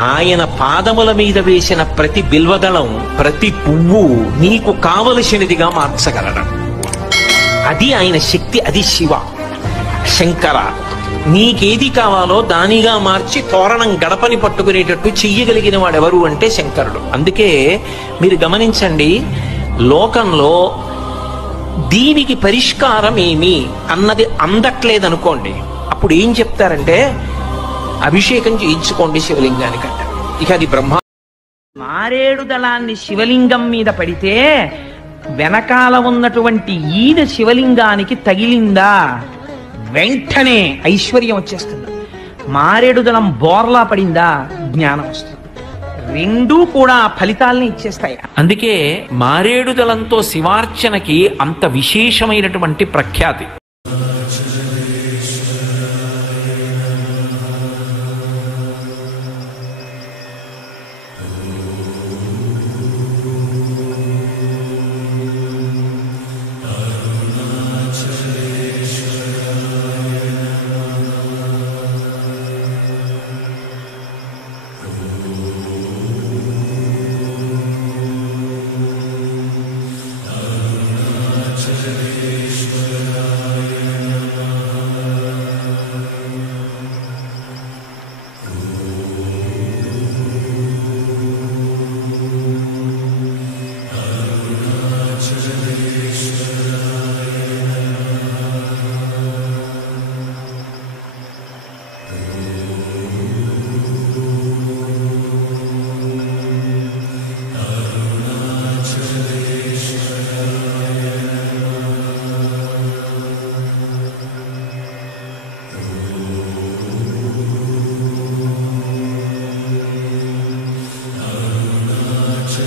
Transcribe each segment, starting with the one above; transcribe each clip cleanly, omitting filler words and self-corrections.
ఆయన పాదముల మీద వేసిన ప్రతి బిల్వదళం, ప్రతి పువ్వు నీకు కావలసినదిగా మార్చగలడం. అది ఆయన శక్తి, అది శివ. శంకర నీకేది కావాలో దానిగా మార్చి తోరణం గడపని పట్టుకునేటట్టు చెయ్యగలిగిన వాడెవరు అంటే శంకరుడు. అందుకే మీరు గమనించండి, లోకంలో దీనికి పరిష్కారం ఏమి అన్నది అందట్లేదనుకోండి, అప్పుడు ఏం చెప్తారంటే అభిషేకం చేయించుకోండి శివలింగానికంట. ఇక అది బ్రహ్మ. మారేడు దళాన్ని శివలింగం మీద పడితే వెనకాల ఉన్నటువంటి ఈన శివలింగానికి తగిలిందా వెంటనే ఐశ్వర్యం వచ్చేస్తుంది. మారేడు దళం బోర్లా పడిందా జ్ఞానం వస్తుంది. రెండూ కూడా ఫలితాలని ఇచ్చేస్తాయి. అందుకే మారేడు దళంతో శివార్చనకి అంత విశేషమైనటువంటి ప్రఖ్యాతి.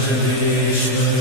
Arunachalayeshwara